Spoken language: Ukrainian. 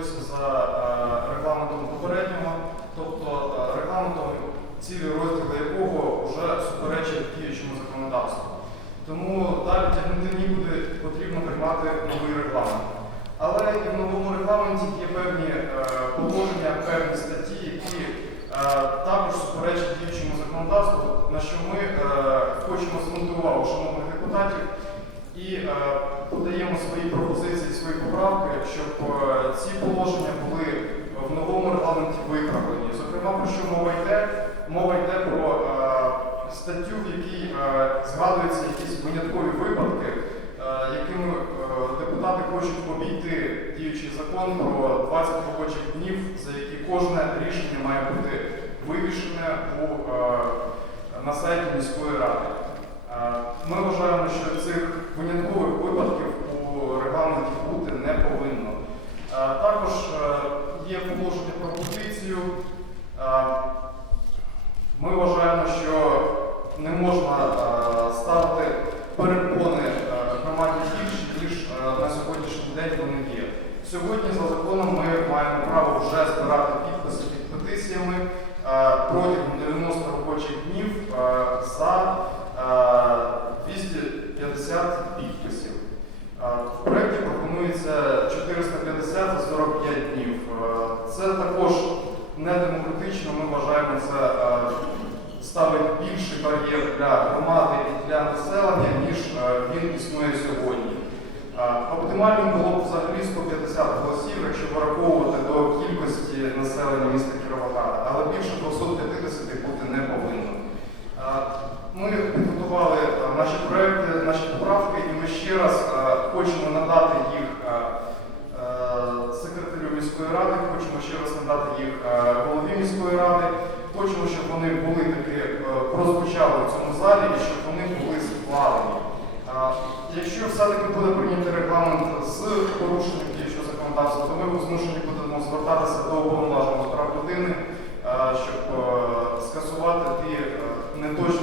за е, регламентом попереднього, тобто е, регламентом, цілі розділи якого вже суперечать діючому законодавству. Тому далі тягнути нікуди потрібно приймати новий регламент. Але і в новому регламенті є певні е, положення, певні статті, які також суперечать діючому законодавству, на що ми хочемо звернути увагу шановних депутатів і е, подаємо свої пропозиції, свої поправки, щоб е, ці положення були в новому регламенті викравлені. Зокрема, про що мова йде? Мова йде про е, статтю, в якій згадуються якісь виняткові випадки, якими депутати хочуть обійти діючий закон про 20 робочих днів, за які кожне рішення має бути вивішене у, на сайті міської ради. Е, Ми вважаємо, що цих виняткових випадків у регламенті бути не повинно. Е, Також е, є положення про петицію. Е, Ми вважаємо, що не можна ставити перепони громаді більше, ніж на сьогоднішній день вони є. Сьогодні за законом ми маємо право вже збирати підписи під петиціями протягом 90 робочих днів за е, 250 підписів. Е, В проєкті пропонується 450 за 45 днів. Е, Це також не демократично. Ми вважаємо це е, ставить більший бар'єр для громади і для населення, ніж е, він існує сьогодні. Е, Оптимальним було б взагалі 150 голосів, якщо враховувати до кількості населення міста Кіровограда, але більше 250 бути не повинно. Ми підготували наші проекти, наші поправки, і ми ще раз хочемо надати їх міської ради, хочемо ще раз надати їх е, голові міської ради. Хочемо, щоб вони були таки е, прозвучали в цьому залі і щоб вони були схвалені. Якщо все-таки буде прийнятий регламент з порушенням діючого законодавства, то ми змушені будемо звертатися до уповноваженого прав людини, е, щоб е, скасувати ті е, неточності,